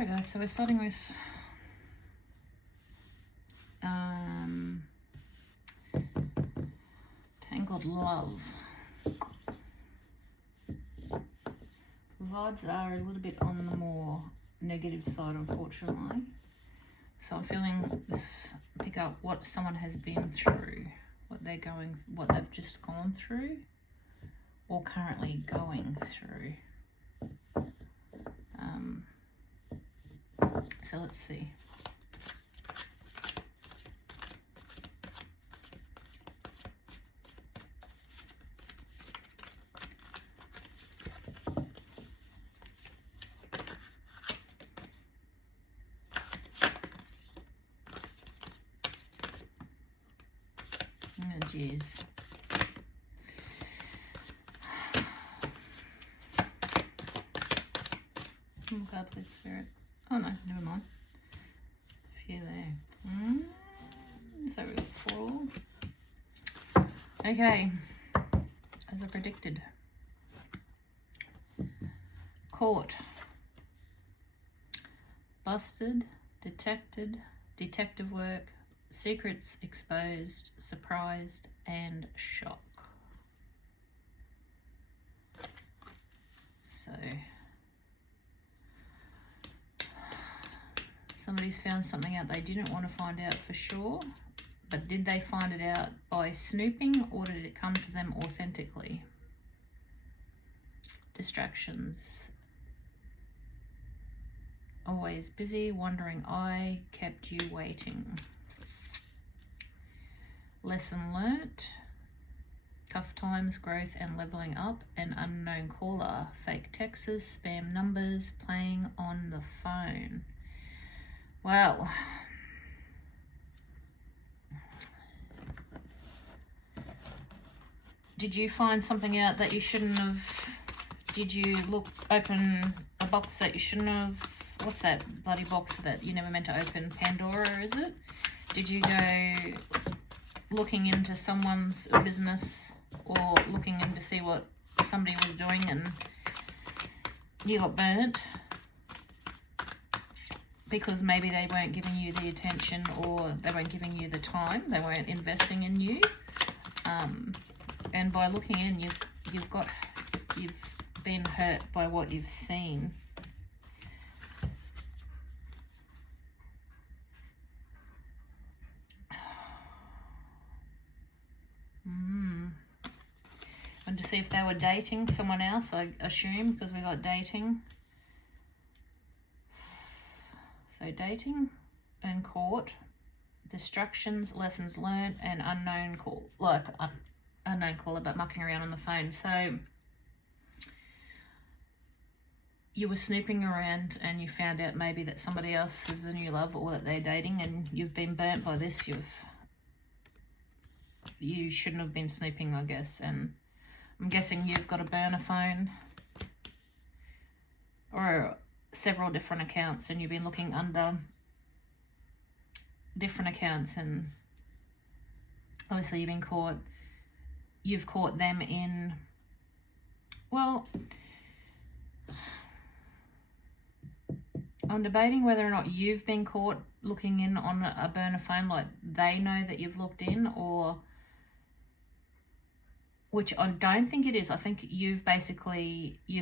we go. So we're starting with Tangled Love. Vibes are a little bit on the more negative side, unfortunately. So I'm feeling this, pick up what someone has been through, what they've just gone through, or currently going through. So let's see. Oh, jeez. Oh, God, please, Spirit. Oh, no, never mind. A few there. So we got 4. Okay. As I predicted. Caught. Busted. Detected. Detective work. Secrets exposed, surprised, and shock. So, somebody's found something out they didn't want to find out for sure, but did they find it out by snooping, or did it come to them authentically? Distractions. Always busy, wandering eye, kept you waiting. Lesson learnt, tough times, growth and leveling up, an unknown caller, fake texts, spam numbers, playing on the phone. Well, did you find something out that you shouldn't have? Did you open a box that you shouldn't have? What's that bloody box that you never meant to open? Pandora, is it? Did you go looking into someone's business or looking in to see what somebody was doing and you got burnt because maybe they weren't giving you the attention, or they weren't giving you the time, they weren't investing in you, and by looking in, you've been hurt by what you've seen. And to see if they were dating someone else, I assume, because we got dating. So dating and caught, distractions, lessons learned, and unknown call, like unknown caller, but mucking around on the phone. So you were snooping around and you found out maybe that somebody else is a new love, or that they're dating, and you've been burnt by this. You shouldn't have been snooping, I guess, and I'm guessing you've got a burner phone or several different accounts, and you've been looking under different accounts, and obviously you've caught them in, well, I'm debating whether or not you've been caught looking in on a burner phone, like they know that you've looked in, or, which I don't think it is. I think you've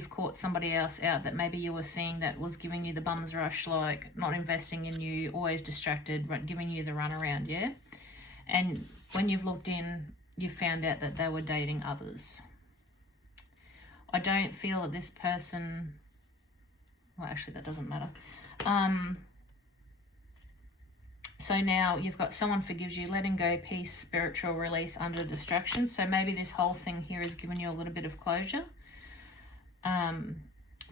caught somebody else out that maybe you were seeing that was giving you the bum's rush, like not investing in you, always distracted, but giving you the runaround, yeah? And when you've looked in, you found out that they were dating others. I don't feel that this person, well, actually that doesn't matter. So now you've got someone forgives you, letting go, peace, spiritual release under distraction. So maybe this whole thing here has given you a little bit of closure,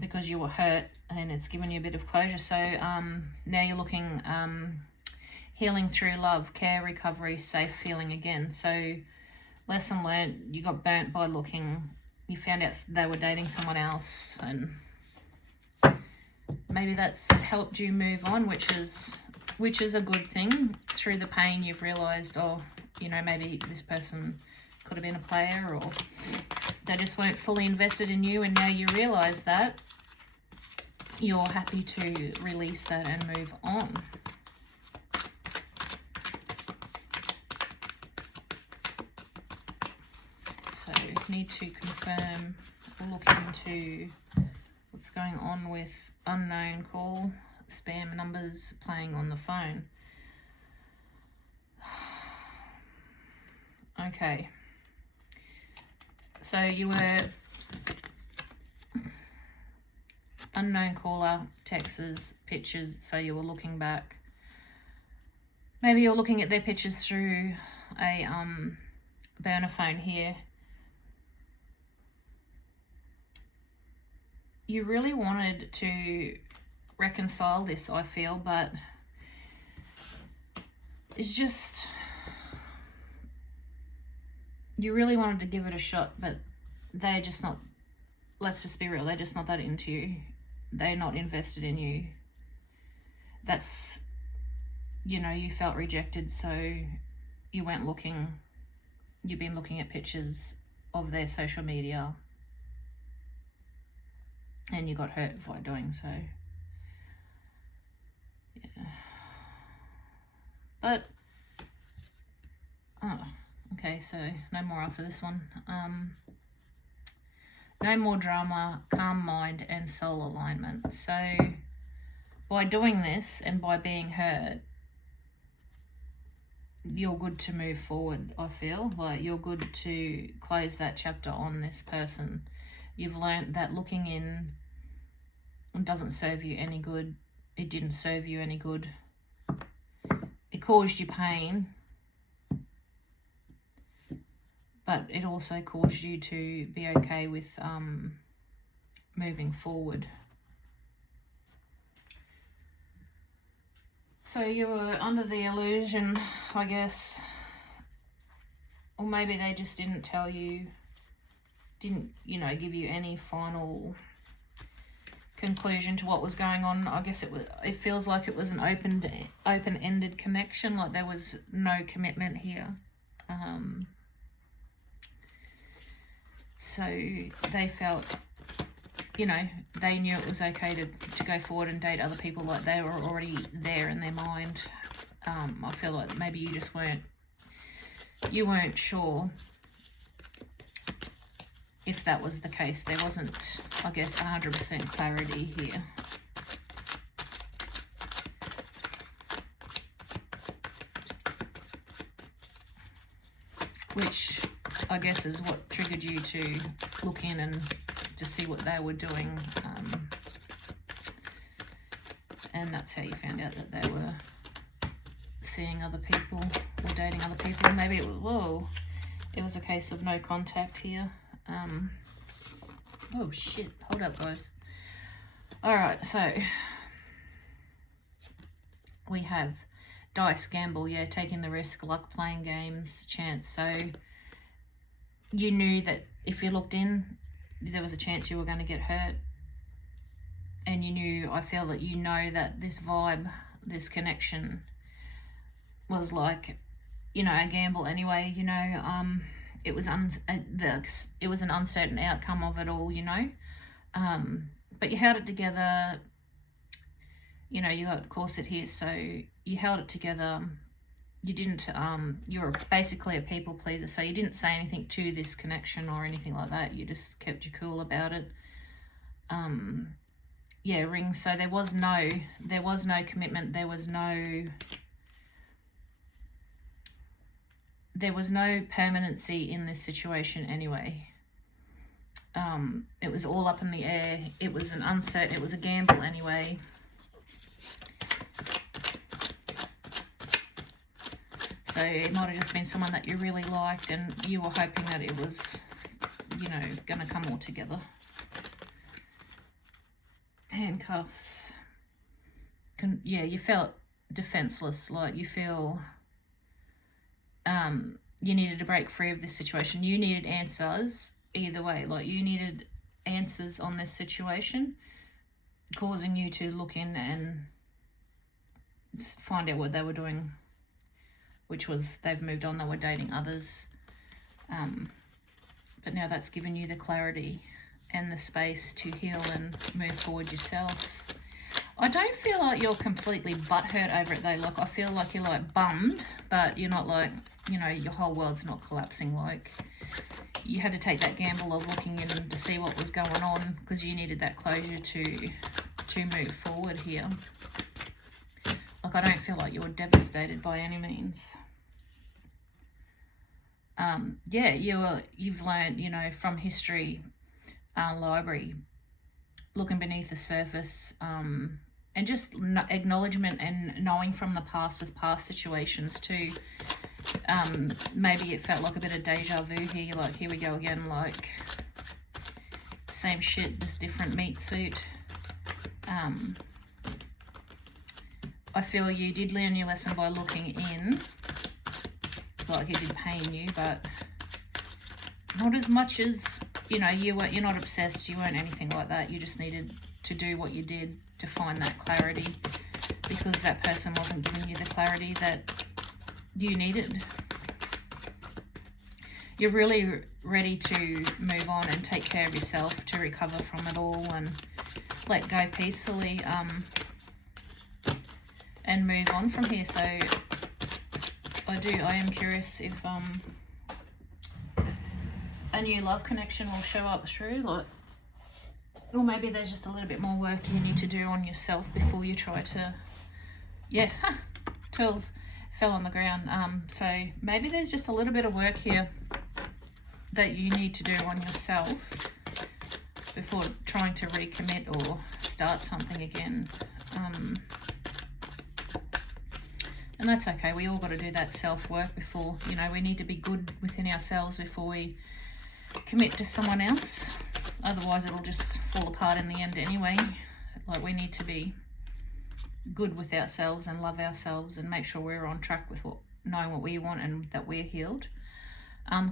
because you were hurt, and it's given you a bit of closure. So now you're looking, healing through love, care, recovery, safe feeling again. So lesson learned, you got burnt by looking, you found out they were dating someone else, and maybe that's helped you move on, which is a good thing. Through the pain, you've realised, oh, you know, maybe this person could have been a player, or they just weren't fully invested in you, and now you realise that. you're happy to release that and move on. So need to confirm or look into what's going on with unknown call, spam numbers playing on the phone. Okay. So you were unknown caller, texts, pictures, so you were looking back. Maybe you're looking at their pictures through a burner phone here. You really wanted to reconcile this, I feel, but it's just, you really wanted to give it a shot, but they're just not, let's just be real, they're just not that into you. They're not invested in you. That's, you know, you felt rejected, so you went looking, you've been looking at pictures of their social media, and you got hurt by doing so. Yeah. But, oh, okay, so no more after this one. No more drama, calm mind, and soul alignment. So by doing this and by being hurt, you're good to move forward, I feel. Like, you're good to close that chapter on this person. You've learnt that looking in doesn't serve you any good. It didn't serve you any good. It caused you pain, but it also caused you to be okay with moving forward. So you were under the illusion, I guess, or maybe they just didn't tell you, didn't, you know, give you any final conclusion to what was going on. I guess it feels like it was an open-ended connection, like there was no commitment here. So they felt, you know, they knew it was okay to go forward and date other people, like they were already there in their mind. I feel like maybe you just weren't sure if that was the case. There wasn't, I guess, 100% clarity here. Which I guess is what triggered you to look in and to see what they were doing. And that's how you found out that they were seeing other people or dating other people. Maybe it was, whoa, it was a case of no contact here. Oh shit, hold up guys. Alright, so we have dice, gamble, yeah, taking the risk, luck, playing games, chance. So you knew that if you looked in, there was a chance you were going to get hurt. And you knew, I feel that you know that this vibe, this connection was like, you know, a gamble anyway, you know. It was an uncertain outcome of it all, you know. But you held it together. You know, you got corset here, so you held it together. You didn't, you were basically a people pleaser, so you didn't say anything to this connection or anything like that. You just kept your cool about it. Yeah, rings. So there was no commitment. There was no permanency in this situation anyway. It was all up in the air. It was it was a gamble anyway. So it might have just been someone that you really liked and you were hoping that it was, you know, going to come all together. Handcuffs. Yeah, you felt defenseless, like you feel you needed to break free of this situation. You needed answers either way, like you needed answers on this situation, causing you to look in and find out what they were doing, which was they've moved on, they were dating others. But now that's given you the clarity and the space to heal and move forward yourself. I don't feel like you're completely butthurt over it though. Like, I feel like you're like bummed, but you're not like, you know, your whole world's not collapsing. Like, you had to take that gamble of looking in to see what was going on because you needed that closure to move forward here. Like, I don't feel like you're devastated by any means. Yeah, you've learned, you know, from history library, looking beneath the surface, and just acknowledgement and knowing from the past with past situations too. Maybe it felt like a bit of deja vu here, like here we go again, like same shit, just different meat suit. I feel you did learn your lesson by looking in, like it did pain you, but not as much as, you know, you're not obsessed, you weren't anything like that. You just needed to do what you did to find that clarity because that person wasn't giving you the clarity that you needed. You're really ready to move on and take care of yourself, to recover from it all and let go peacefully, and move on from here. So I am curious if a new love connection will show up through, like, or maybe there's just a little bit more work you need to do on yourself before you try to, yeah, tools fell on the ground. So maybe there's just a little bit of work here that you need to do on yourself before trying to recommit or start something again. And that's okay. We all got to do that self-work before, you know, we need to be good within ourselves before we commit to someone else. Otherwise it'll just fall apart in the end anyway. Like, we need to be good with ourselves and love ourselves and make sure we're on track with knowing what we want and that we're healed.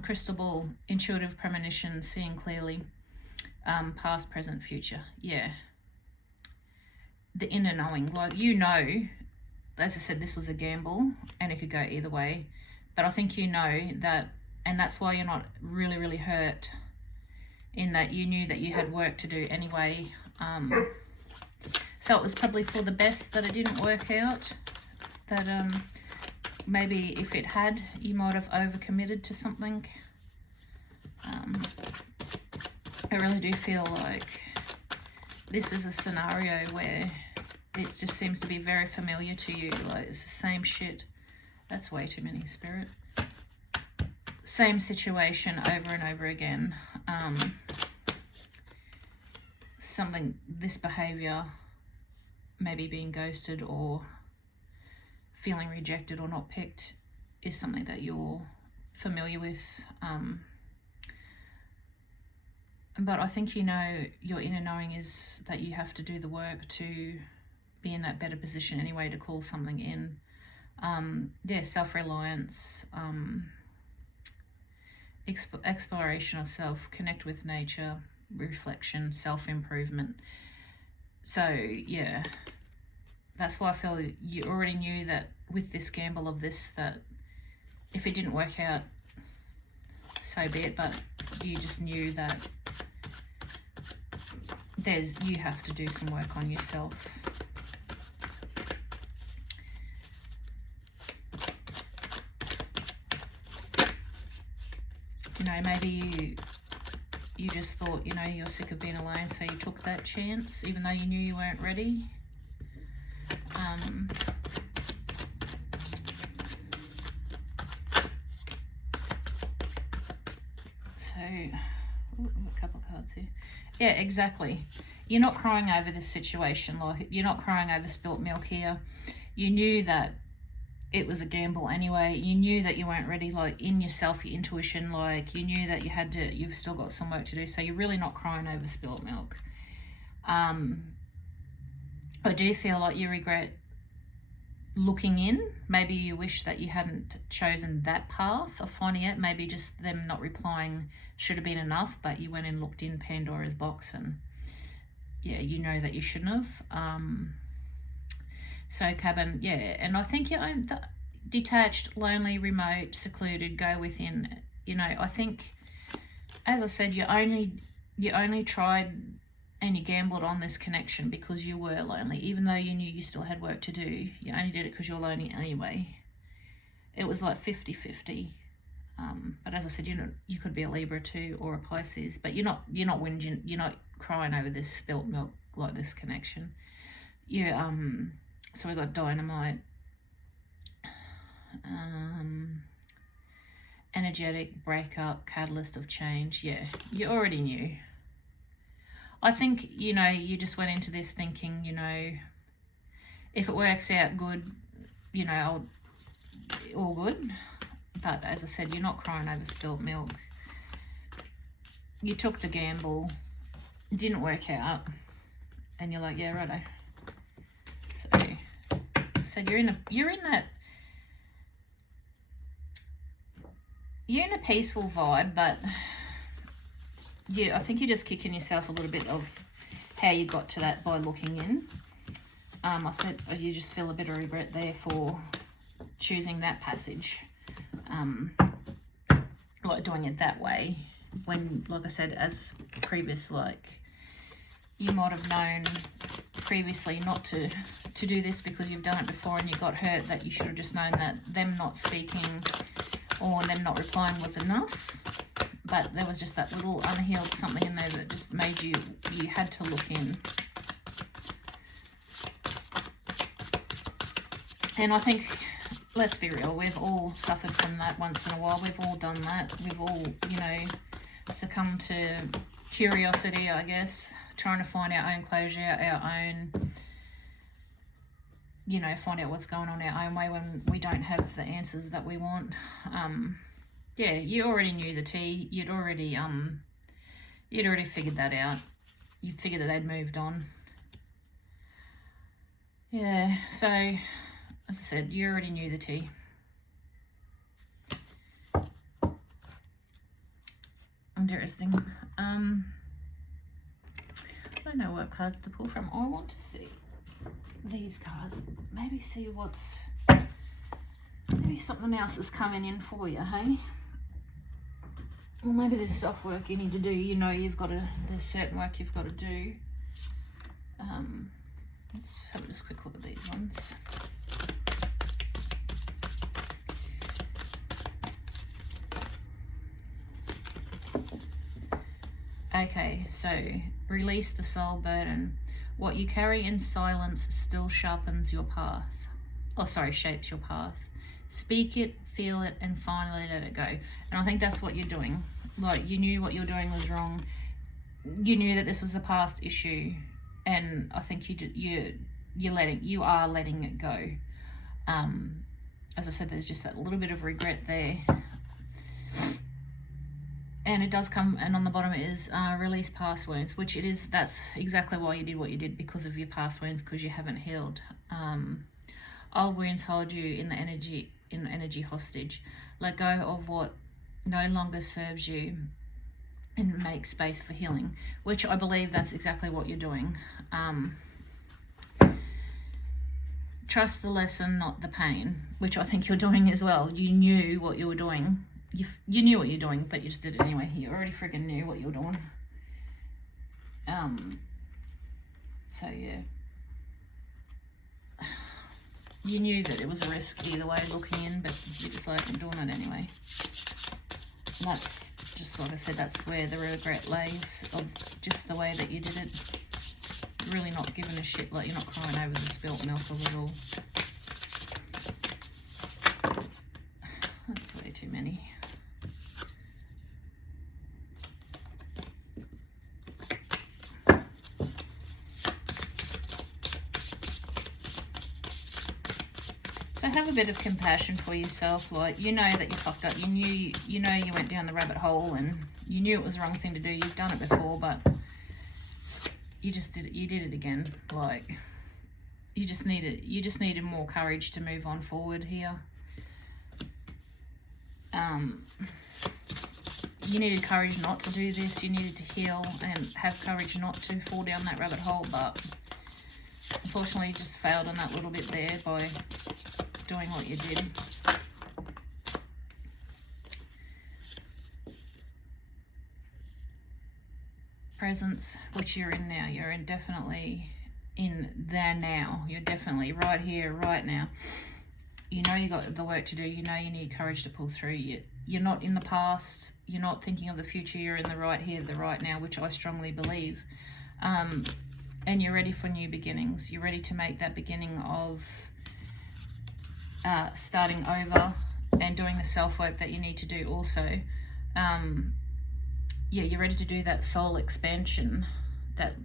Crystal ball, intuitive premonition, seeing clearly, past, present, future. Yeah, the inner knowing, like, you know, as I said, this was a gamble and it could go either way, but I think you know that, and that's why you're not really, really hurt, in that you knew that you had work to do anyway. So it was probably for the best that it didn't work out, that maybe if it had, you might have overcommitted to something. I really do feel like this is a scenario where it just seems to be very familiar to you. Like, it's the same shit. That's way too many, Spirit. Same situation over and over again. This behavior, maybe being ghosted or feeling rejected or not picked, is something that you're familiar with. But I think, you know, your inner knowing is that you have to do the work to be in that better position anyway to call something in. Yeah, self-reliance, exploration of self, connect with nature, reflection, self-improvement. So yeah, that's why I feel you already knew that with this gamble of this, that if it didn't work out, so be it, but you just knew that you have to do some work on yourself. You know, maybe you just thought, you know, you're sick of being alone, so you took that chance, even though you knew you weren't ready. So, a couple of cards here. Yeah, exactly. You're not crying over this situation. Like, you're not crying over spilt milk here. You knew that it was a gamble anyway. You knew that you weren't ready, like, in yourself, your intuition, like, you knew that you've still got some work to do, so you're really not crying over spilt milk. I do feel like you regret looking in. Maybe you wish that you hadn't chosen that path of finding it. Maybe just them not replying should have been enough, but you went and looked in Pandora's box, and yeah, you know that you shouldn't have. So cabin, yeah, and I think you're detached, lonely, remote, secluded, go within. You know, I think, as I said, you're only you only tried and you gambled on this connection because you were lonely, even though you knew you still had work to do. You only did it because you're lonely anyway. It was like 50-50. But as I said, you could be a Libra too, or a Pisces, but you're not whinging, you're not crying over this spilt milk like this connection. So we got dynamite, energetic, breakup, catalyst of change. Yeah, you already knew. I think, you just went into this thinking, if it works out good, all good. But as I said, you're not crying over spilt milk. You took the gamble, it didn't work out, and you're like, yeah, righto. So you're in a peaceful vibe, but yeah, I think you're just kicking yourself a little bit of how you got to that by looking in. I think you just feel a bit of regret there for choosing that passage, like doing it that way, when, like I said, as previous, like, you might have known previously not to do this because you've done it before and you got hurt, that you should have just known that them not speaking or them not replying was enough. But there was just that little unhealed something in there that just made you had to look in. And I think, let's be real, we've all suffered from that once in a while. We've all done that. We've all, succumbed to curiosity, I guess, trying to find our own closure, our own, find out what's going on our own way when we don't have the answers that we want. Yeah, you already knew the tea. You'd already figured that out. You figured that they'd moved on. Yeah, so as I said, you already knew the tea. Interesting. I don't know what cards to pull from. I want to see these cards. Maybe see maybe something else is coming in for you, hey? Well, maybe there's self work you need to do. There's certain work you've got to do. Let's have just a quick look at these ones. Okay, so release the soul burden. What you carry in silence still sharpens your path. Shapes your path. Speak it, feel it, and finally let it go. And I think that's what you're doing. Like, you knew what you were doing was wrong. You knew that this was a past issue, and I think you are letting it go. As I said, there's just that little bit of regret there. And it does come, and on the bottom is release past wounds, which it is. That's exactly why you did what you did, because of your past wounds, because you haven't healed. Old wounds hold you in energy hostage. Let go of what no longer serves you and make space for healing, which I believe that's exactly what you're doing. Trust the lesson, not the pain, which I think you're doing as well. You knew what you were doing. You knew what you're doing, but you just did it anyway. You already freaking knew what you were doing. So yeah. You knew that it was a risk either way looking in, but you're just like, I'm doing it anyway. And that's just, like I said, that's where the regret lays, of just the way that you did it. Really not giving a shit, like you're not crying over the spilt milk of it all. That's way too many. So have a bit of compassion for yourself. Like, you know that you fucked up. You went down the rabbit hole, and you knew it was the wrong thing to do. You've done it before, but you did it again. Like, you just needed more courage to move on forward here. You needed courage not to do this. You needed to heal and have courage not to fall down that rabbit hole, but unfortunately you just failed on that little bit there by doing what you did. presence, which you're in now. You're in definitely in there now. You're definitely right here, right now. You know you got the work to do. You know you need courage to pull through. You're not in the past. You're not thinking of the future. You're in the right here, the right now, which I strongly believe. And you're ready for new beginnings. You're ready to make that beginning of starting over and doing the self-work that you need to do also. Yeah, you're ready to do that soul expansion, that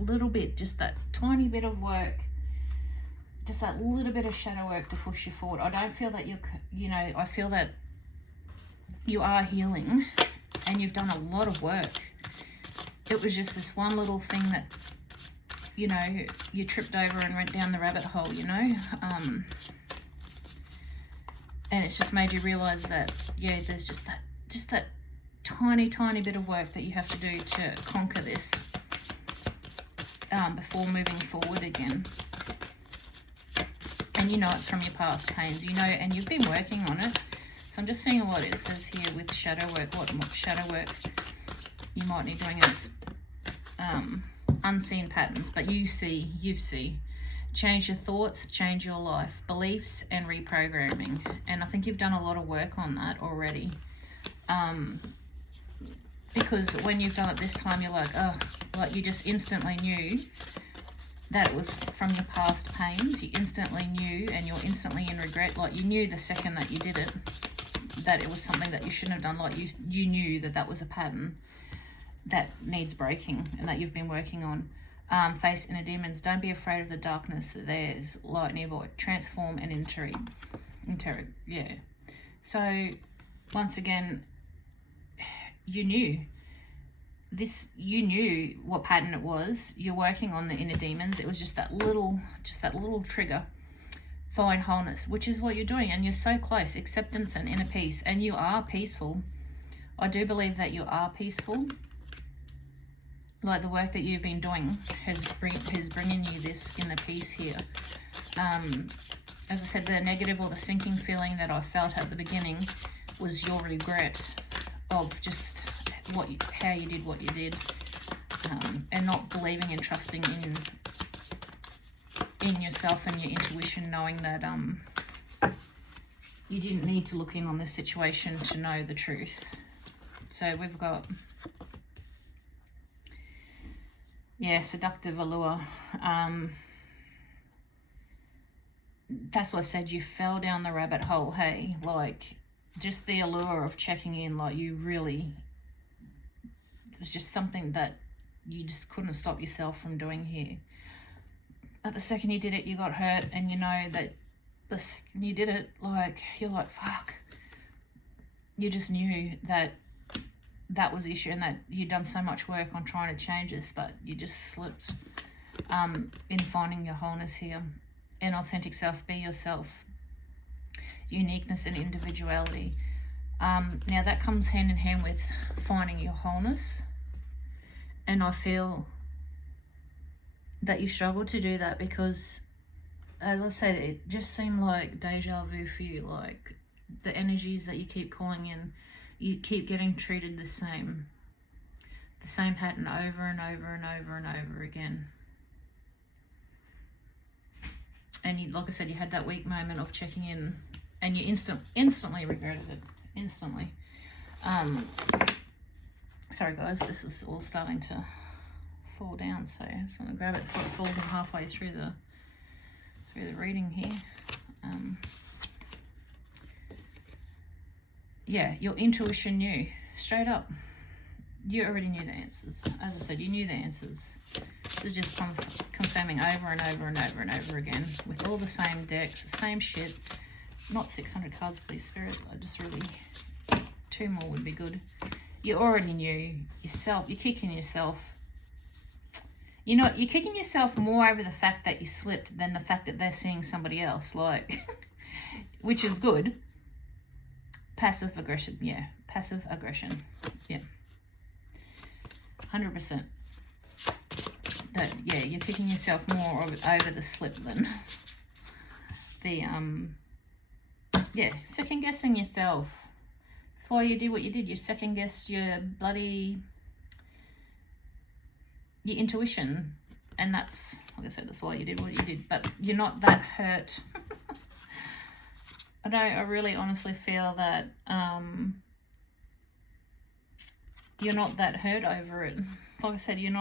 little bit, just that tiny bit of work, just that little bit of shadow work to push you forward. I don't feel that I feel that you are healing and you've done a lot of work. It was just this one little thing that, you tripped over and went down the rabbit hole, and it's just made you realize that, there's just that tiny bit of work that you have to do to conquer this before moving forward again. And it's from your past pains, and you've been working on it. So I'm just seeing what it says here with shadow work, what shadow work you might need doing is unseen patterns, but you see. Change your thoughts, change your life, beliefs, and reprogramming. And I think you've done a lot of work on that already. Because when you've done it this time, you're like, oh, like you just instantly knew that it was from your past pains. You instantly knew, and you're instantly in regret. Like you knew the second that you did it, that it was something that you shouldn't have done. Like you knew that was a pattern that needs breaking and that you've been working on. Face inner demons. Don't be afraid of the darkness. There's light nearby. Transform and interrogate. Yeah. So once again, you knew what pattern it was. You're working on the inner demons. It was just that little trigger. Find wholeness, which is what you're doing, and you're so close. Acceptance and inner peace, and you are peaceful. I do believe that you are peaceful. Like the work that you've been doing has bringing you this inner peace here. As I said, the negative or the sinking feeling that I felt at the beginning was your regret of just how you did what you did, and not believing and trusting in yourself and your intuition, knowing that you didn't need to look in on this situation to know the truth. So we've got seductive allure. That's what I said, you fell down the rabbit hole, hey, like just the allure of checking in, like you really, it was just something that you just couldn't stop yourself from doing here. But the second you did it, you got hurt, and you know that the second you did it, like, you're like, fuck. You just knew that was the issue, and that you'd done so much work on trying to change this, but you just slipped in finding your wholeness here. An authentic self, be yourself. Uniqueness and individuality. Now that comes hand in hand with finding your wholeness, and I feel that you struggle to do that because, as I said, it just seemed like deja vu for you, like the energies that you keep calling in, you keep getting treated the same pattern over and over and over and over again. And you, like I said, you had that weak moment of checking in, and you instantly regretted it. Instantly. Sorry guys, this is all starting to fall down, so I'm just gonna grab it before it falls in halfway through the reading here. Yeah, your intuition knew, straight up. You already knew the answers. As I said, you knew the answers. This is just confirming over and over and over and over again with all the same decks, the same shit. Not 600 cards, please, Spirit. I just really, 2 more would be good. You already knew yourself. You're kicking yourself. You know, you're kicking yourself more over the fact that you slipped than the fact that they're seeing somebody else, like, which is good. Passive aggression, yeah. Passive aggression, yeah. 100%. But yeah, you're kicking yourself more over the slip than the yeah, second guessing yourself. That's why you did what you did. You second guessed your bloody your intuition, and that's, like I said, that's why you did what you did, but you're not that hurt. I really honestly feel that you're not that hurt over it. Like I said, you're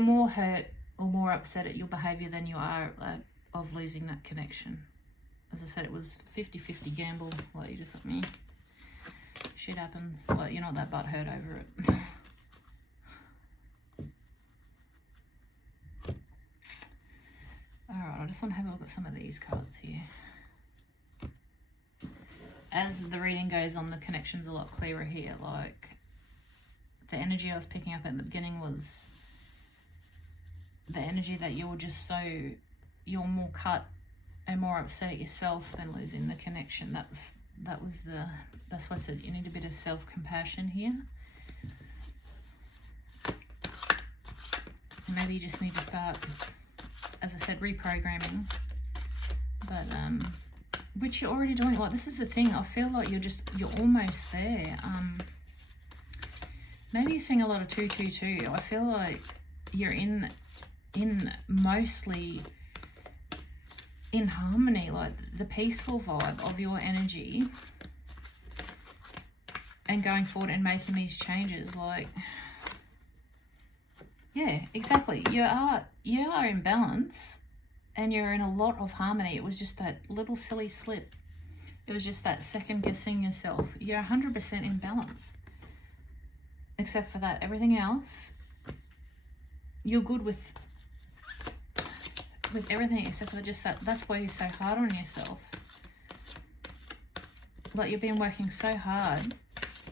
more hurt or more upset at your behaviour than you are of losing that connection. As I said, it was 50-50 gamble. Like, you just like me. Shit happens. Like, you're not that butthurt over it. Alright, I just want to have a look at some of these cards here. As the reading goes on, the connection's a lot clearer here. Like, the energy I was picking up at the beginning was the energy that you're just you're more cut and more upset at yourself than losing the connection. That's why I said you need a bit of self-compassion here. And maybe you just need to start, as I said, reprogramming. But which you're already doing. Like, this is the thing, I feel like you're almost there. Maybe you're seeing a lot of 222. I feel like you're in mostly in harmony, like the peaceful vibe of your energy, and going forward and making these changes. Like, yeah, exactly. You are in balance and you're in a lot of harmony. It was just that little silly slip. It was just that second guessing yourself. You're 100% in balance. Except for that, everything else, you're good with everything except for just that's why you're so hard on yourself. Like, you've been working so hard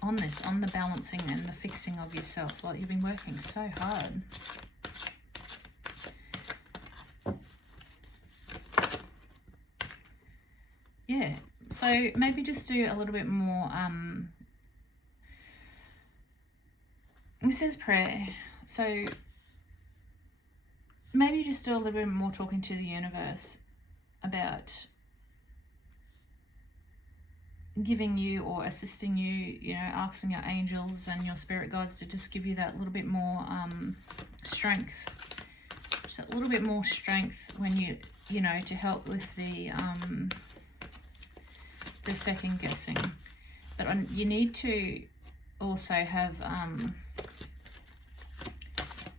on this, on the balancing and the fixing of yourself. Like, you've been working so hard. Yeah, so maybe just do a little bit more, it says prayer, so maybe just do a little bit more talking to the universe about giving you or assisting you, you know, asking your angels and your spirit guides to just give you that little bit more strength. Just a little bit more strength when you know, to help with the second guessing. But you need to also have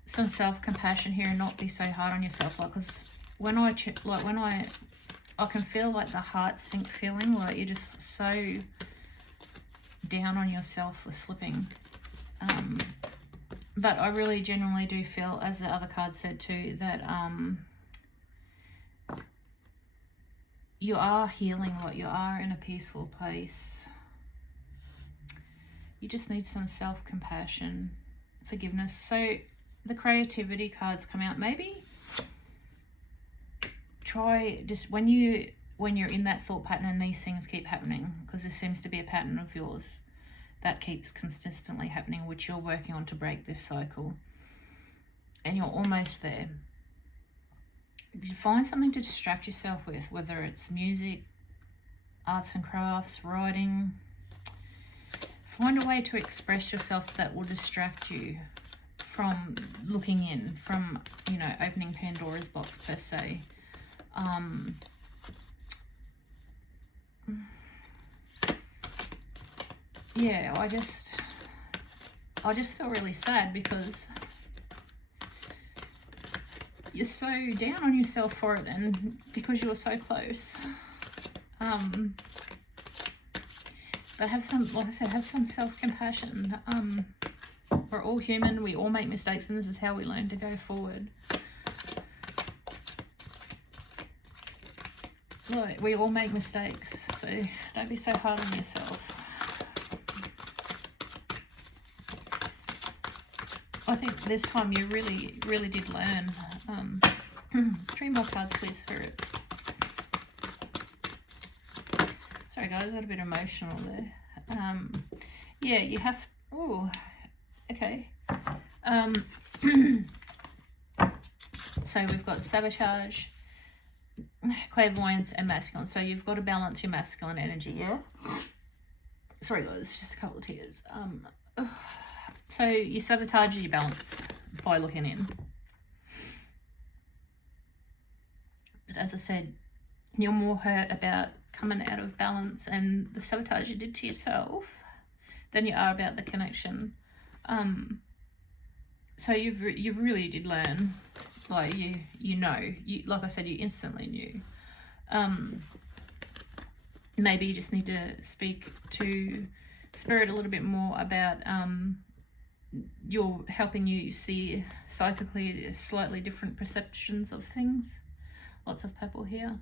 some self-compassion here and not be so hard on yourself. Like, because when I can feel like the heart sink feeling, like you're just so down on yourself for slipping. But I really genuinely do feel, as the other card said too, that you are healing, like you are in a peaceful place. You just need some self-compassion, forgiveness. So the creativity cards come out. Maybe try just when you're in that thought pattern and these things keep happening, because this seems to be a pattern of yours that keeps consistently happening, which you're working on to break this cycle, and you're almost there. You find something to distract yourself with, whether it's music, arts and crafts, writing. Find a way to express yourself that will distract you from looking in, from, you know, opening Pandora's box per se. Yeah, I just feel really sad because you're so down on yourself for it, and because you were so close. But have some, like I said, have some self-compassion. We're all human, we all make mistakes, and this is how we learn to go forward. Like, we all make mistakes, so don't be so hard on yourself. I think this time you really, really did learn. 3 more cards, please, Spirit. Sorry, guys, I got a bit emotional there. Yeah, you have... Oh, okay. So we've got sabotage, clairvoyance, and masculine. So you've got to balance your masculine energy, yeah? Sorry, guys, just a couple of tears. So you sabotage your balance by looking in. But as I said, you're more hurt about coming out of balance and the sabotage you did to yourself than you are about the connection. So you really did learn, like you know, like I said, you instantly knew. Maybe you just need to speak to Spirit a little bit more about you're helping you see psychically slightly different perceptions of things. Lots of purple here.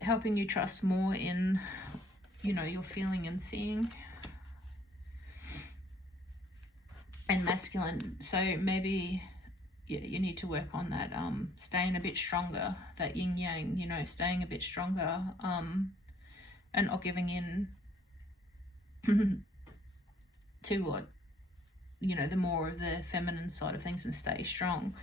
Helping you trust more in, you know, your feeling and seeing. And masculine. So maybe you need to work on that, staying a bit stronger, that yin yang, you know, staying a bit stronger, and not giving in to what, you know, the more of the feminine side of things, and stay strong.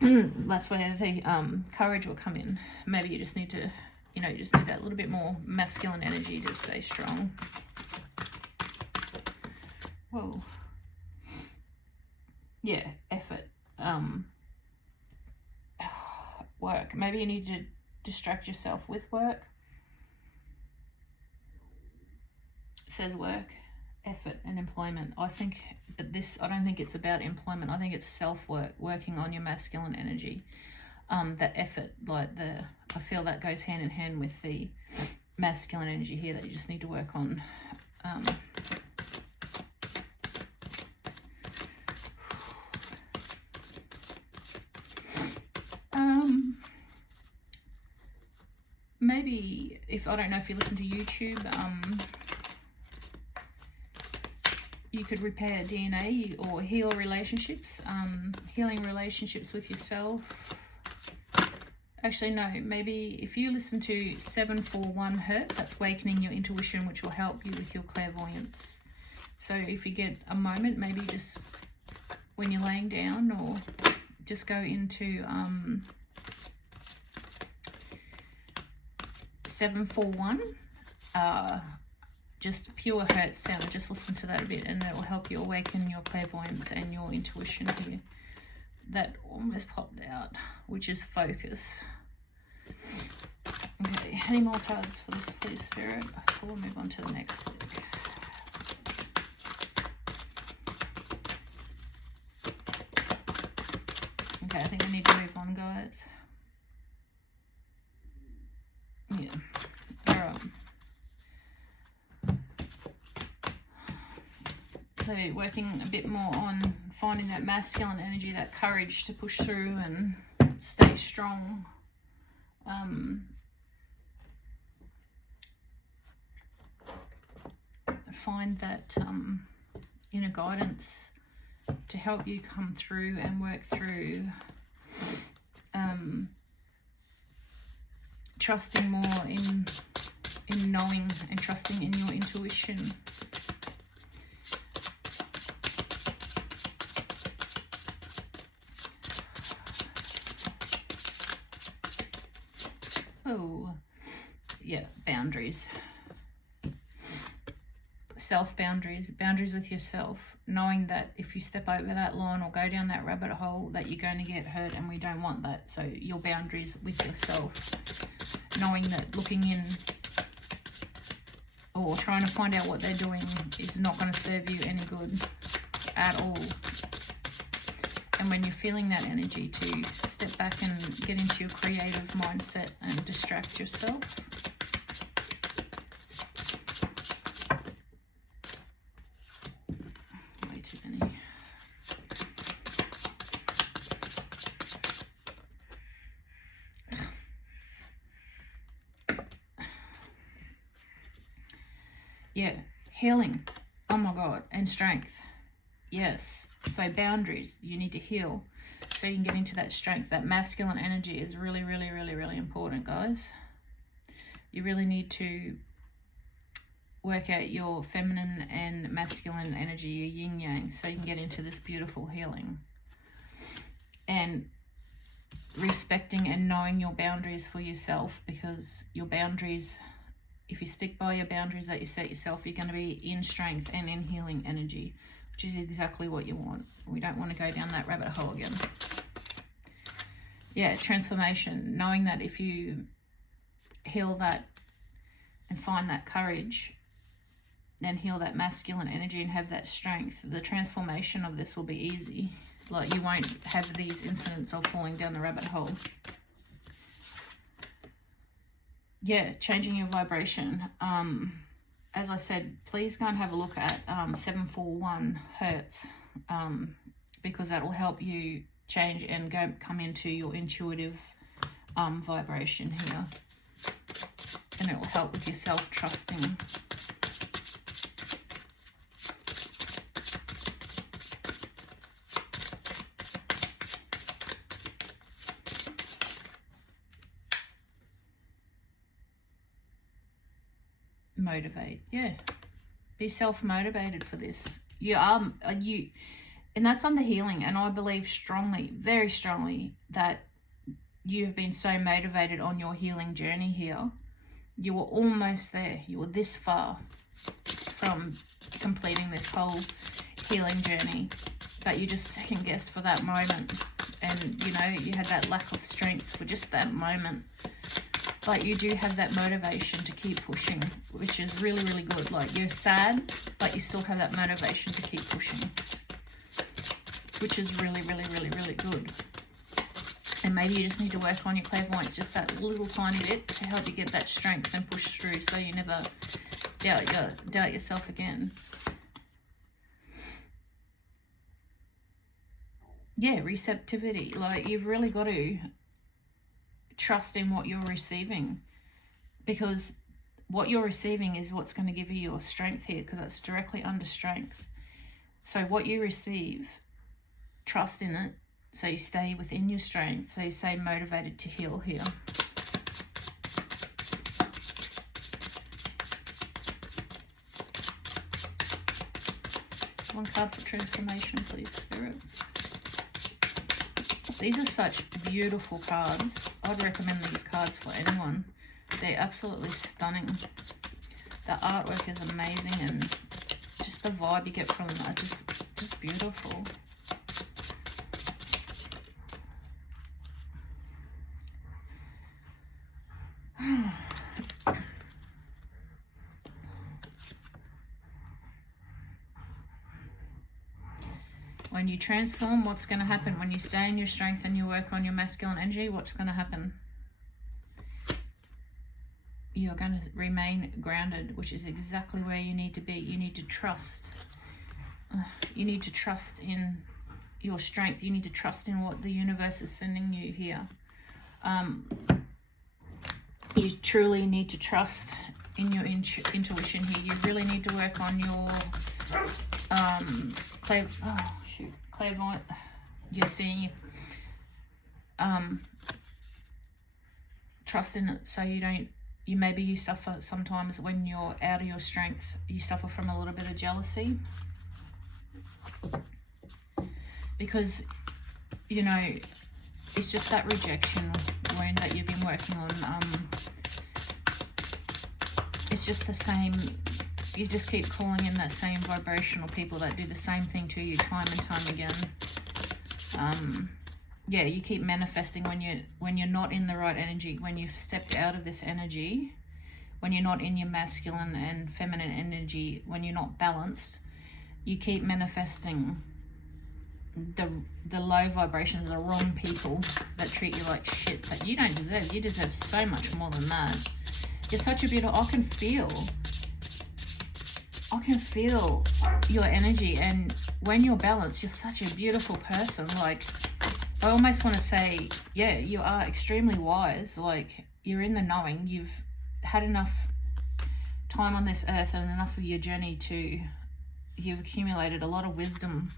That's where the courage will come in. Maybe you just need to, you know, you just need that little bit more masculine energy to stay strong. Whoa. Yeah, effort. Work. Maybe you need to distract yourself with work. It says work, effort, and employment. I think, but this, I don't think it's about employment. I think it's self-work, working on your masculine energy. That effort, like I feel that goes hand in hand with the masculine energy here that you just need to work on. Maybe I don't know if you listen to YouTube, you could repair DNA or heal relationships, healing relationships with yourself. Actually, no, maybe if you listen to 741 Hertz, that's awakening your intuition, which will help you with your clairvoyance. So if you get a moment, maybe just when you're laying down, or just go into 741, just pure hertz sound. Just listen to that a bit, and it will help you awaken your clairvoyance and your intuition here. That almost popped out, which is focus. Okay, any more cards for this, please, Spirit, before we move on to the next deck? Okay, I think we need to move on, guys. Yeah. Alright. So working a bit more on finding that masculine energy, that courage to push through and stay strong. Find that inner guidance to help you come through and work through. Trusting more in knowing and trusting in your intuition. Oh, yeah, boundaries. Self-boundaries, boundaries with yourself, knowing that if you step over that line or go down that rabbit hole, that you're going to get hurt, and we don't want that. So your boundaries with yourself, knowing that looking in or trying to find out what they're doing is not going to serve you any good at all. And when you're feeling that energy, to step back and get into your creative mindset and distract yourself. Way too many. Yeah, healing. Oh my God, and strength. Yes. So boundaries, you need to heal so you can get into that strength. That masculine energy is really, really, really, really important, guys. You really need to work out your feminine and masculine energy, your yin yang, so you can get into this beautiful healing. And respecting and knowing your boundaries for yourself, because your boundaries if you stick by your boundaries that you set yourself, you're going to be in strength and in healing energy, which is exactly what you want. We don't want to go down that rabbit hole again. Yeah, transformation, knowing that if you heal that and find that courage, then heal that masculine energy and have that strength, the transformation of this will be easy. Like, you won't have these incidents of falling down the rabbit hole. Yeah, changing your vibration. As I said, please go and have a look at 741 Hertz, because that will help you change and come into your intuitive vibration here. And it will help with your self-trusting. Motivate, yeah. Be self-motivated for this. And that's under healing, and I believe strongly, very strongly, that you've been so motivated on your healing journey here. You were almost there. You were this far from completing this whole healing journey, but you just second-guessed for that moment, and you know, you had that lack of strength for just that moment. But you do have that motivation to keep pushing, which is really, really good. Like, you're sad, but you still have that motivation to keep pushing, which is really, really, really, really good. And maybe you just need to work on your clairvoyance just that little tiny bit to help you get that strength and push through, so you never doubt yourself again. Yeah, receptivity. Like, you've really got to trust in what you're receiving, because what you're receiving is what's going to give you your strength here, because that's directly under strength. So what you receive, trust in it, so you stay within your strength, so you stay motivated to heal here. One card for transformation, please, Spirit. These are such beautiful cards. I'd recommend these cards for anyone. They're absolutely stunning. The artwork is amazing, and just the vibe you get from them are just beautiful. When you transform, what's going to happen? When you stay in your strength and you work on your masculine energy, what's going to happen? You're going to remain grounded, which is exactly where you need to be. You need to trust. You need to trust in your strength. You need to trust in what the universe is sending you here. You truly need to trust in your intuition here. You really need to work on your clairvoyant. You're seeing, trust in it, so maybe you suffer sometimes when you're out of your strength. You suffer from a little bit of jealousy, because, you know, it's just that rejection wound that you've been working on. It's just the same. You just keep calling in that same vibrational people that do the same thing to you time and time again. Yeah, you keep manifesting when you're not in the right energy, when you've stepped out of this energy, when you're not in your masculine and feminine energy, when you're not balanced, you keep manifesting the low vibrations, the wrong people that treat you like shit that you don't deserve. You deserve so much more than that. You're such a beautiful, I can feel your energy, and when you're balanced, you're such a beautiful person. Like, I almost want to say, yeah, you are extremely wise. Like, you're in the knowing. You've had enough time on this earth and enough of your journey you've accumulated a lot of wisdom.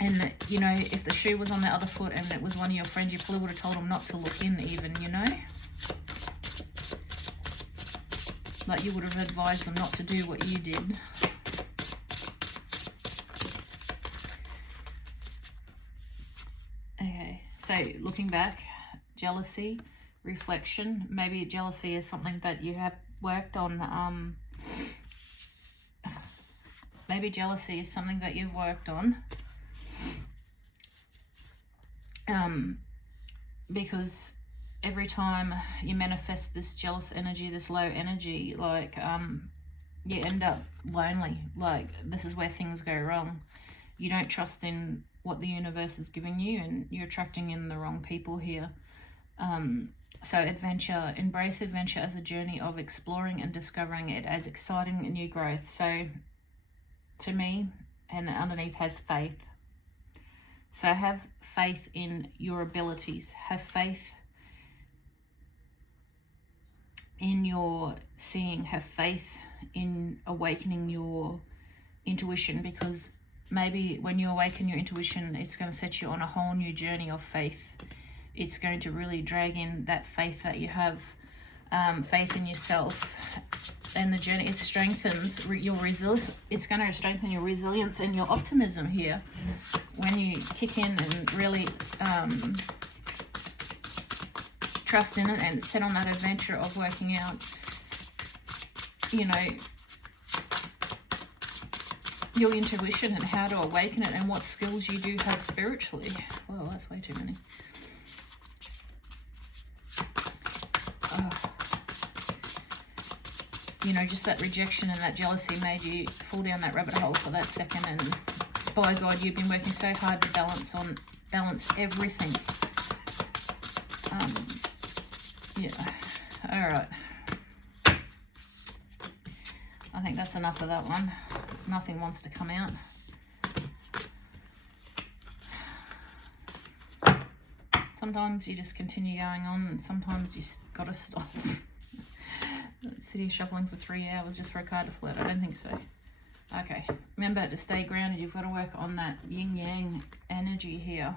And, you know, if the shoe was on the other foot and it was one of your friends, you probably would have told them not to look in even, you know? Like, you would have advised them not to do what you did. Okay, so looking back, jealousy, reflection. Maybe jealousy is something that you have worked on. Maybe jealousy is something that you've worked on. Because every time you manifest this jealous energy, this low energy, like, you end up lonely. Like, this is where things go wrong. You don't trust in what the universe is giving you, and you're attracting in the wrong people here. So adventure, embrace adventure as a journey of exploring and discovering it as exciting and new growth. So to me, and underneath has faith. So have faith in your abilities. Have faith in your seeing. Have faith in awakening your intuition, because maybe when you awaken your intuition, it's going to set you on a whole new journey of faith. It's going to really drag in that faith that you have, faith in yourself, and the journey. It strengthens your resilience. It's going to strengthen your resilience and your optimism here when you kick in and really trust in it and set on that adventure of working out, you know, your intuition and how to awaken it, and what skills you do have spiritually. Well, that's way too many. You know, just that rejection and that jealousy made you fall down that rabbit hole for that second, and by God, you've been working so hard to balance everything. Yeah, all right. I think that's enough of that one. Nothing wants to come out. Sometimes you just continue going on, and sometimes you gotta stop. Sit here shuffling for 3 hours just for a card to flirt. I don't think so. Okay, remember to stay grounded. You've got to work on that yin-yang energy here.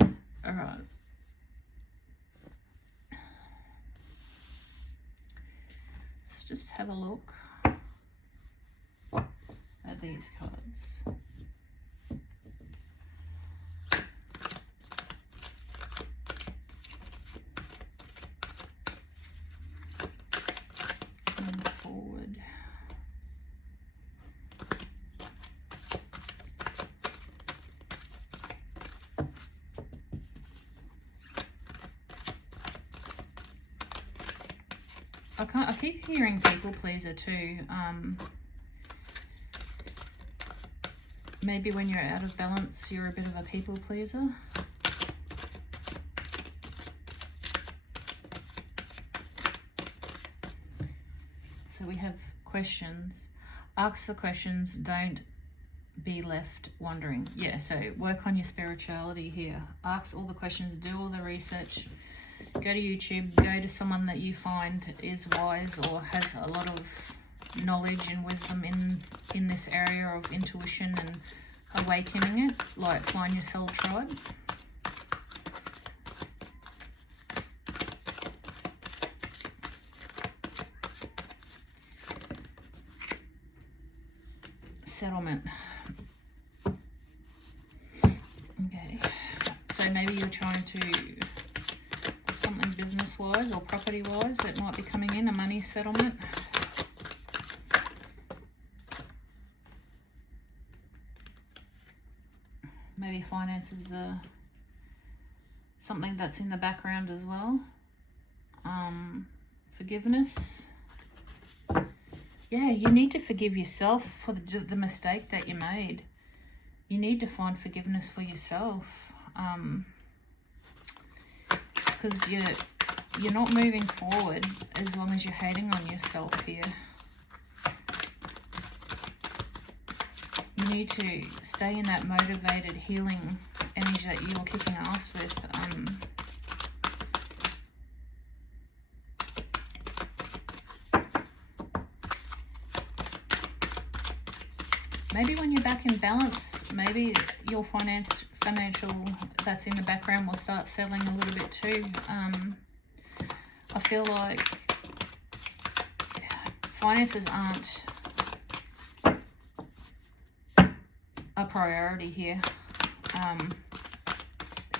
All right. Let's just have a look at these cards. Forward. I keep hearing people pleaser too. Maybe when you're out of balance, you're a bit of a people pleaser. So we have questions. Ask the questions, don't be left wondering. Yeah, so work on your spirituality here. Ask all the questions, do all the research. Go to YouTube, go to someone that you find is wise or has a lot of knowledge and wisdom in this area of intuition and awakening it, like find your soul tribe. Settlement. Okay, so maybe you're trying to do something business-wise or property-wise that might be coming in, a money settlement. Maybe finances are something that's in the background as well. Forgiveness. Yeah, you need to forgive yourself for the mistake that you made. You need to find forgiveness for yourself. Because you're not moving forward as long as you're hating on yourself here. You need to stay in that motivated, healing energy that you're kicking ass with. Maybe when you're back in balance, maybe your financial that's in the background will start settling a little bit too. I feel like finances aren't a priority here.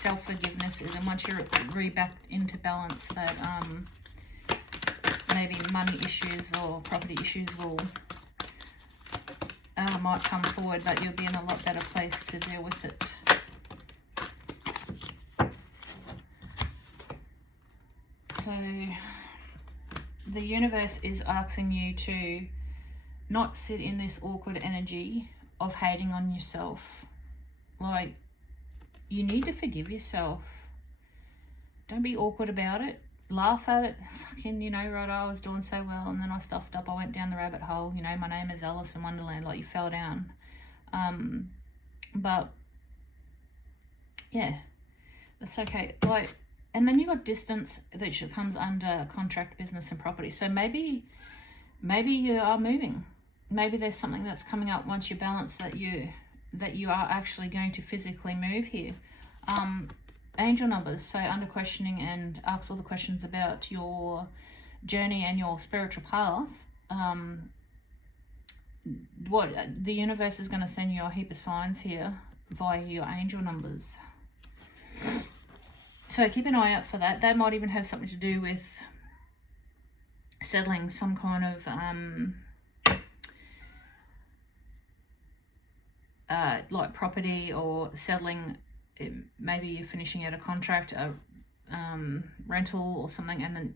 self-forgiveness is, and once you're back into balance, that maybe money issues or property issues will might come forward, but you'll be in a lot better place to deal with it. So the universe is asking you to not sit in this awkward energy of hating on yourself. Like, you need to forgive yourself. Don't be awkward about it. Laugh at it. Fucking, you know, right, I was doing so well and then I stuffed up. I went down the rabbit hole. You know, my name is Alice in Wonderland. Like, you fell down. But, yeah, that's okay. Like, and then you got distance that comes under contract, business and property. So maybe you are moving. Maybe there's something that's coming up once you balance that you are actually going to physically move here. Angel numbers, so under questioning, and ask all the questions about your journey and your spiritual path. What the universe is going to send you a heap of signs here via your angel numbers. So keep an eye out for that. They might even have something to do with settling some kind of like property, or settling, maybe you're finishing out a contract, a rental or something, and then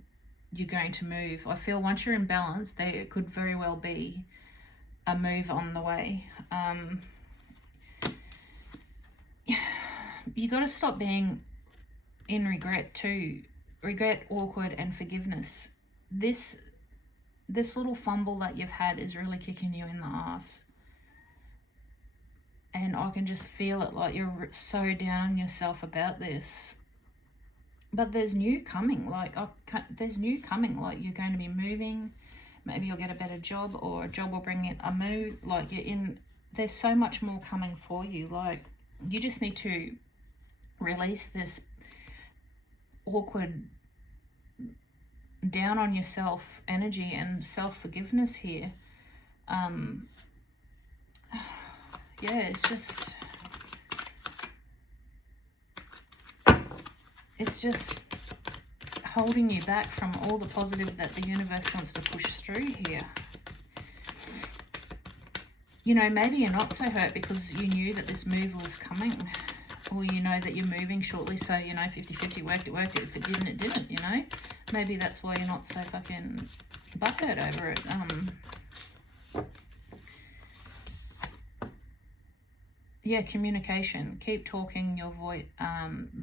you're going to move. I feel once you're in balance, there could very well be a move on the way. You got to stop being in regret too. Regret, awkward, and forgiveness. This little fumble that you've had is really kicking you in the ass. And I can just feel it, like you're so down on yourself about this. But there's new coming, like there's new coming, like you're going to be moving. Maybe you'll get a better job, or a job will bring in a move. Like there's so much more coming for you. Like, you just need to release this awkward, down on yourself energy and self-forgiveness here. Yeah, it's just holding you back from all the positive that the universe wants to push through here. You know, maybe you're not so hurt because you knew that this move was coming, or you know that you're moving shortly, so, you know, 50-50, worked it. If it didn't, it didn't, you know. Maybe that's why you're not so fucking butthurt over it. Yeah, communication. Keep talking your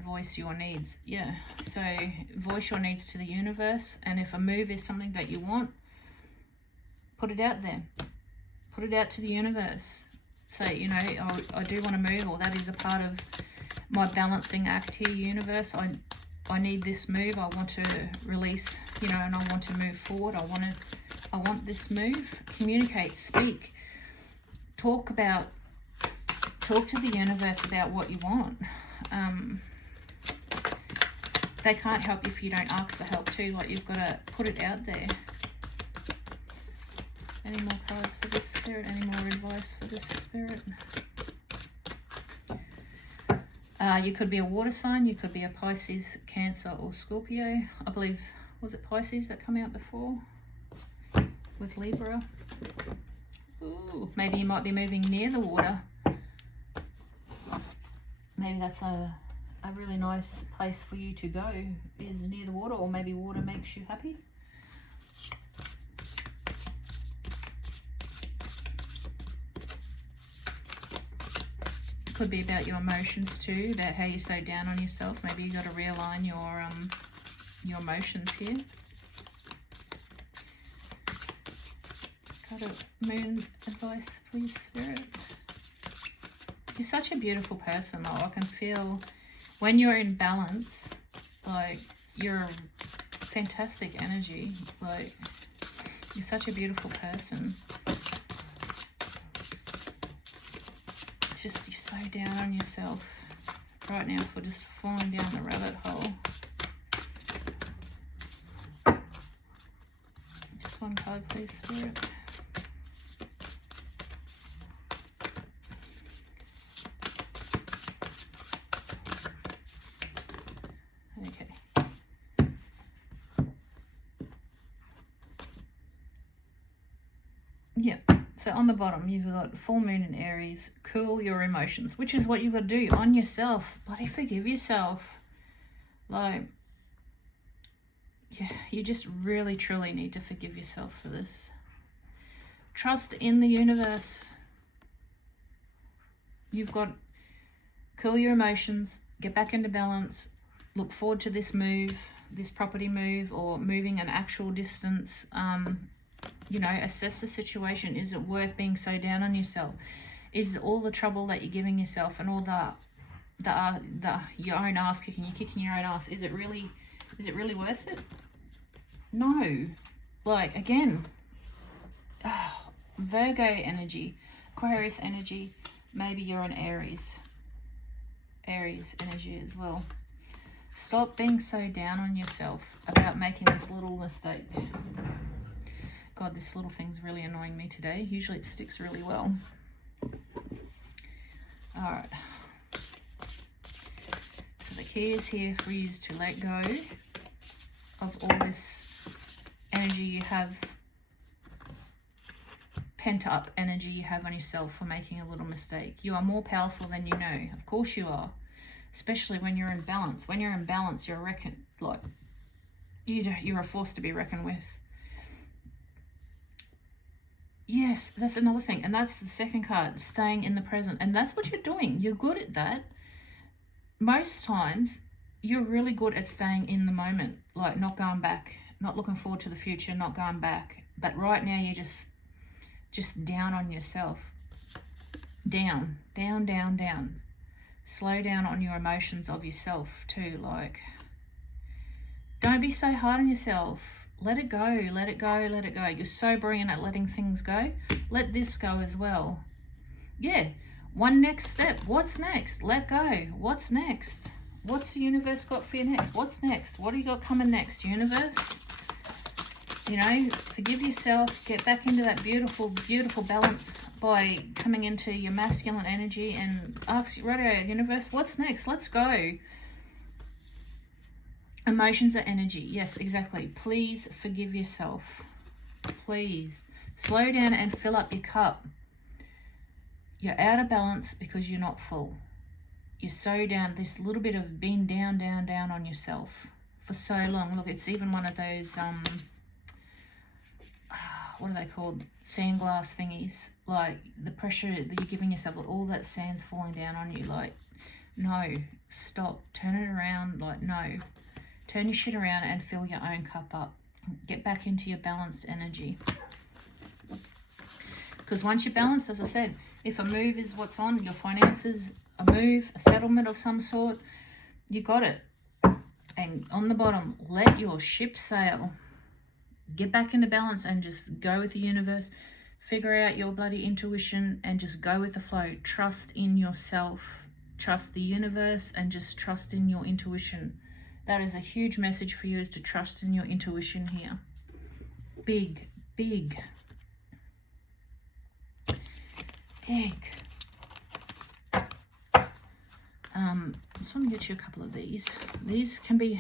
voice your needs. Yeah, so voice your needs to the universe, and if a move is something that you want, put it out there. Put it out to the universe. Say, you know, I do want to move, or that is a part of my balancing act here, universe. I need this move. I want to release, you know, and I want to move forward. I want this move. Communicate, speak, talk to the universe about what you want. They can't help if you don't ask for help too. Like, you've got to put it out there. Any more cards for this spirit? Any more advice for this spirit? You could be a water sign. You could be a Pisces, Cancer, or Scorpio. I believe, was it Pisces that come out before with Libra? Ooh, maybe you might be moving near the water. Maybe that's a really nice place for you to go, is near the water, or maybe water makes you happy. Could be about your emotions too, about how you're so down on yourself. Maybe you got to realign your emotions here. Got a moon advice, please, Spirit. You're such a beautiful person, though. I can feel when you're in balance, like, you're a fantastic energy. Like, you're such a beautiful person. It's just, you're so down on yourself right now for just falling down the rabbit hole. Just one card, please, Spirit. Yeah. So on the bottom, you've got full moon in Aries, cool your emotions, which is what you've got to do on yourself. Bloody forgive yourself. Like, yeah, you just really, truly need to forgive yourself for this. Trust in the universe. You've got cool your emotions, get back into balance, look forward to this move, this property move, or moving an actual distance. You know, assess the situation. Is it worth being so down on yourself? Is all the trouble that you're giving yourself and all your own ass kicking, you're kicking your own ass, is it really worth it? No. Like, again, Virgo energy, Aquarius energy, maybe you're an Aries energy as well. Stop being so down on yourself about making this little mistake. God, this little thing's really annoying me today. Usually it sticks really well. Alright. So the key is here for you is to let go of all this energy you have, pent up energy you have on yourself for making a little mistake. You are more powerful than you know. Of course you are. Especially when you're in balance. When you're in balance, you're you're a force to be reckoned with. Yes, that's another thing. And that's the second card, staying in the present. And that's what you're doing. You're good at that. Most times, you're really good at staying in the moment. Like, not going back, not looking forward to the future, not going back. But right now, you're just down on yourself. Down, down, down, down. Slow down on your emotions of yourself too. Like, don't be so hard on yourself. Let it go, let it go, let it go. You're so brilliant at letting things go. Let this go as well. Yeah, one next step. What's next? Let go. What's next? What's the universe got for you next? What's next? What do you got coming next, universe? You know, forgive yourself. Get back into that beautiful, beautiful balance by coming into your masculine energy and ask, right, universe, what's next? Let's go. Emotions are energy. Yes, exactly. Please forgive yourself. Please. Slow down and fill up your cup. You're out of balance because you're not full. You're so down. This little bit of being down, down, down on yourself for so long. Look, it's even one of those, what are they called? Sandglass thingies. Like, the pressure that you're giving yourself, like, all that sand's falling down on you. Like, no. Stop. Turn it around. Like, no. Turn your shit around and fill your own cup up. Get back into your balanced energy. Because once you're balanced, as I said, if a move is what's on, your finances, a move, a settlement of some sort, you got it. And on the bottom, let your ship sail. Get back into balance and just go with the universe. Figure out your bloody intuition and just go with the flow. Trust in yourself. Trust the universe and just trust in your intuition. That is a huge message for you, is to trust in your intuition here. Big, big. Big. I just want to get you a couple of these. These can be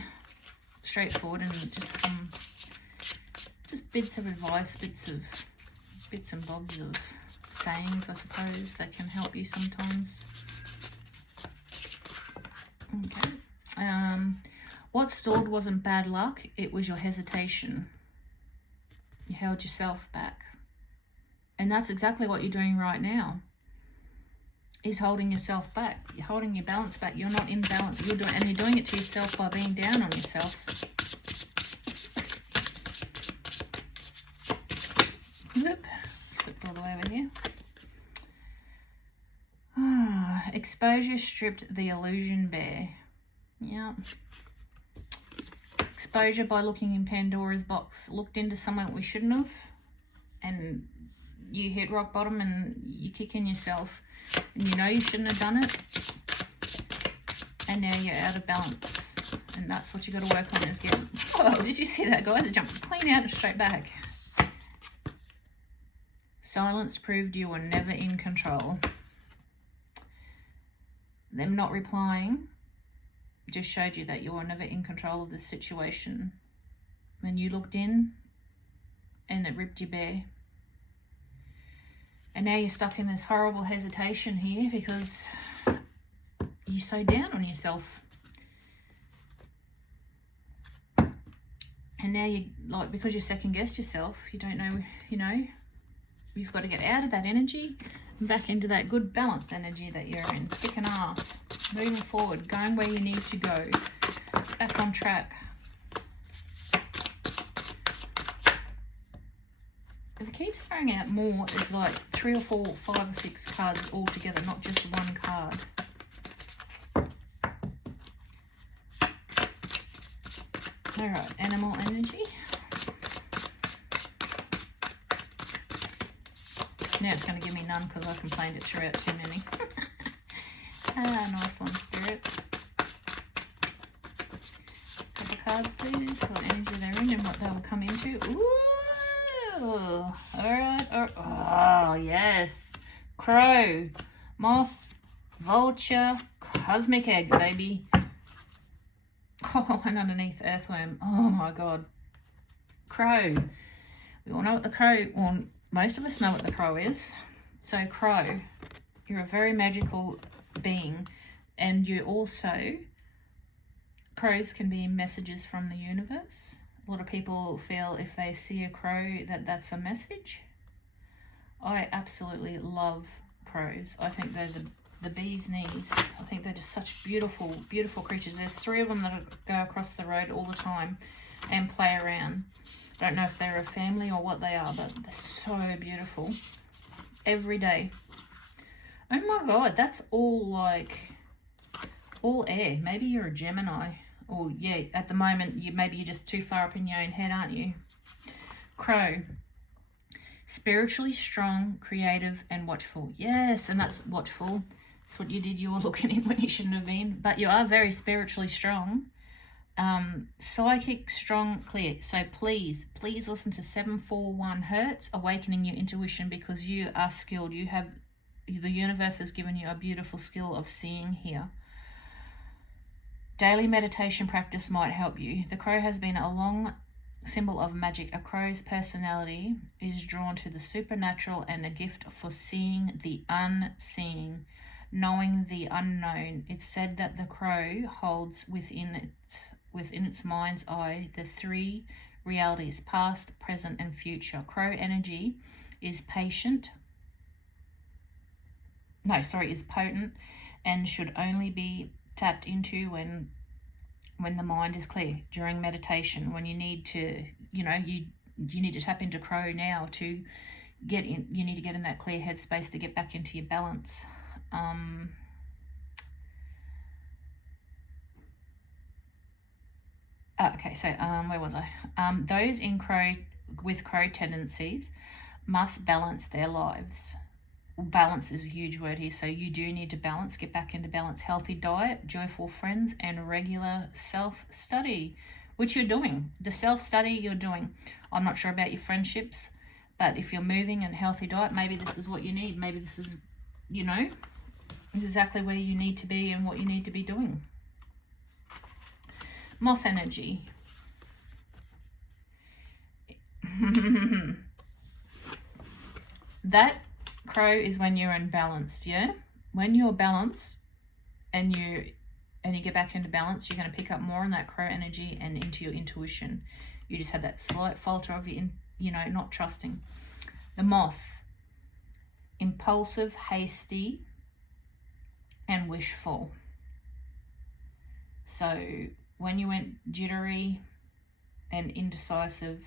straightforward and just bits of advice, bits and bobs of sayings, I suppose, that can help you sometimes. Okay. What stalled wasn't bad luck, it was your hesitation. You held yourself back. And that's exactly what you're doing right now, is holding yourself back. You're holding your balance back. You're not in balance. You're doing it to yourself by being down on yourself. Flip all the way over here. Exposure stripped the illusion bare. Yeah. Exposure by looking in Pandora's box. Looked into something we shouldn't have, and you hit rock bottom and you kick in yourself, and you know you shouldn't have done it, and now you're out of balance. And that's what you got to work on, is get, oh, did you see that, guys? It jumped clean out and straight back. Silence proved you were never in control. Them not replying just showed you that you were never in control of the situation. When you looked in and it ripped you bare. And now you're stuck in this horrible hesitation here because you're so down on yourself. And now you, like, because you second guessed yourself, you don't know, you know, you've got to get out of that energy and back into that good balanced energy that you're in. Kicking ass, moving forward, going where you need to go, back on track. If it keeps throwing out more, it's like 3 or 4, 5 or 6 cards all together, not just one card. Alright, animal energy. Now it's going to give me none because I complained it threw out too many. Nice one, Spirit. Couple cards, please. What energy they're in and what they will come into. Ooh! Alright. Oh, yes. Crow, moth, vulture, cosmic egg, baby. Oh, and underneath earthworm. Oh my god. Crow. We all know what the crow, well, most of us know what the crow is. So crow, you're a very magical being, and you also, crows can be messages from the universe. A lot of people feel if they see a crow that that's a message. I absolutely love crows. I think they're the bee's knees. I think they're just such beautiful, beautiful creatures. There's 3 of them that go across the road all the time and play around. Don't know if they're a family or what they are, but they're so beautiful. Every day. Oh my god, that's all like, all air. Maybe you're a Gemini. Or yeah, at the moment, maybe you're just too far up in your own head, aren't you? Crow. Spiritually strong, creative, and watchful. Yes, and that's watchful. That's what you did. You were looking in when you shouldn't have been. But you are very spiritually strong. Psychic, strong, clear. So please listen to 741 Hertz, awakening your intuition, because you are skilled. You have, the universe has given you a beautiful skill of seeing here. Daily meditation practice might help you. The crow has been a long symbol of magic. A crow's personality is drawn to the supernatural and a gift for seeing the unseen, knowing the unknown. It's said that the crow holds within its mind's eye the 3 realities, past, present, and future. Crow energy is potent and should only be tapped into when the mind is clear, during meditation, when you need to, you know, you need to tap into crow now to get in. You need to get in that clear headspace to get back into your balance. Okay, so where was I? Those with crow tendencies must balance their lives. Balance is a huge word here, so you do need to balance, get back into balance. Healthy diet, joyful friends, and regular self-study, which you're doing. The self-study you're doing. I'm not sure about your friendships, but if you're moving and healthy diet, maybe this is what you need. Maybe this is, you know, exactly where you need to be and what you need to be doing. Moth energy. That crow is when you're unbalanced, yeah? When you're balanced and you get back into balance, you're going to pick up more on that crow energy and into your intuition. You just had that slight falter of your, not trusting. The moth. Impulsive, hasty, and wishful. So when you went jittery and indecisive,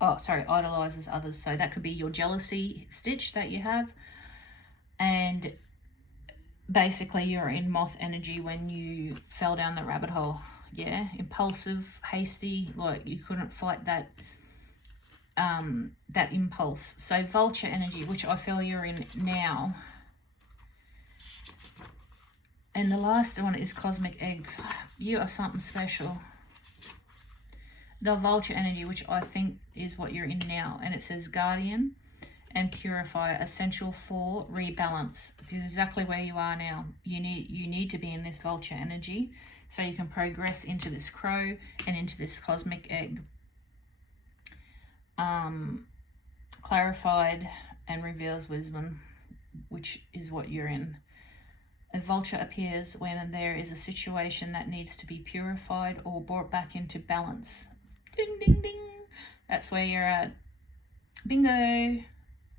idolizes others. So that could be your jealousy stitch that you have. And basically you're in moth energy when you fell down the rabbit hole. Yeah, impulsive, hasty, like you couldn't fight that impulse. So vulture energy, which I feel you're in now. And the last one is cosmic egg. You are something special. The vulture energy, which I think is what you're in now, and it says guardian and purifier, essential for rebalance. This is exactly where you are now. You need to be in this vulture energy so you can progress into this crow and into this cosmic egg. Clarified and reveals wisdom, which is what you're in. A vulture appears when there is a situation that needs to be purified or brought back into balance. Ding, ding, ding. That's where you're at. Bingo.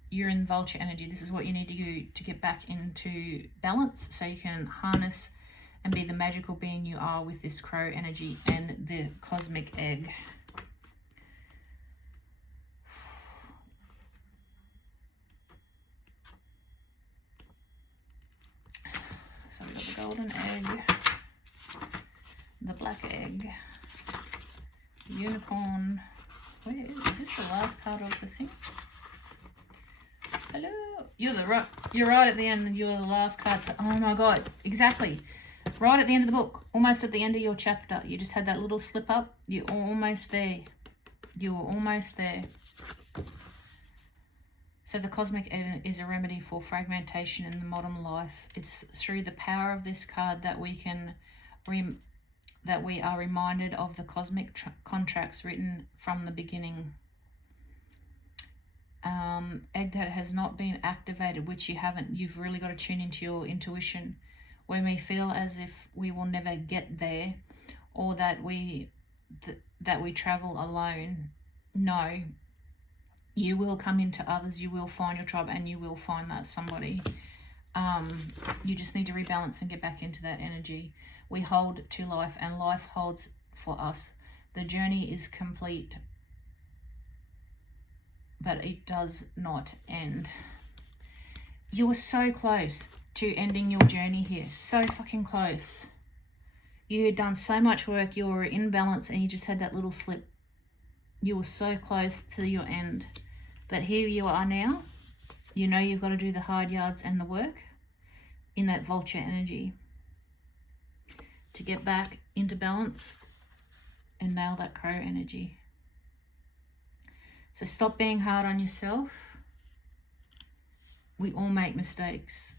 You're in vulture energy. This is what you need to do to get back into balance so you can harness and be the magical being you are with this crow energy and the cosmic egg. So we've got the golden egg, the black egg, the unicorn. Where is this the last card of the thing? Hello. You're right at the end, and you're the last card. So, oh my god, exactly. Right at the end of the book, almost at the end of your chapter. You just had that little slip up. You're almost there. You were almost there. So the cosmic egg is a remedy for fragmentation in the modern life. It's through the power of this card that we can that we are reminded of the cosmic contracts written from the beginning. Egg that has not been activated, which you haven't, you've really got to tune into your intuition. When we feel as if we will never get there, or that we travel alone, no, you will come into others, you will find your tribe, and you will find that somebody. You just need to rebalance and get back into that energy. We hold to life, and life holds for us. The journey is complete, but it does not end. You were so close to ending your journey here. So fucking close. You had done so much work. You were in balance and you just had that little slip. You were so close to your end. But here you are now. You know you've got to do the hard yards and the work in that vulture energy to get back into balance and nail that crow energy. So stop being hard on yourself. We all make mistakes.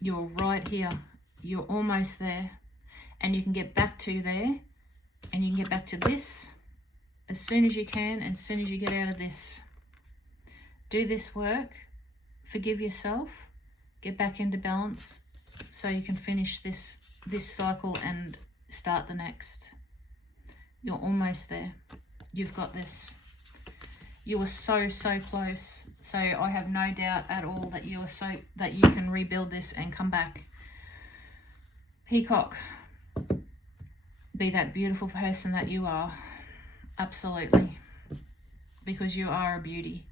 You're right here. You're almost there. And you can get back to there. And you can get back to this as soon as you can, and as soon as you get out of this. Do this work. Forgive yourself. Get back into balance so you can finish this cycle and start the next. You're almost there. You've got this. You were so close. So I have no doubt at all that you can rebuild this and come back. Peacock, be that beautiful person that you are. Absolutely. Because you are a beauty.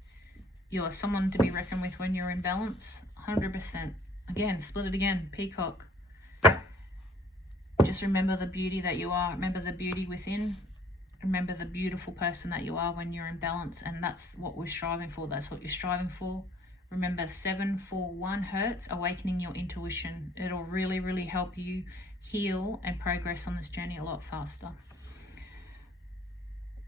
You are someone to be reckoned with when you're in balance. 100%. Again, split it again. Peacock. Just remember the beauty that you are. Remember the beauty within. Remember the beautiful person that you are when you're in balance, and that's what we're striving for. That's what you're striving for. Remember 741 Hertz, awakening your intuition. It'll really help you heal and progress on this journey a lot faster.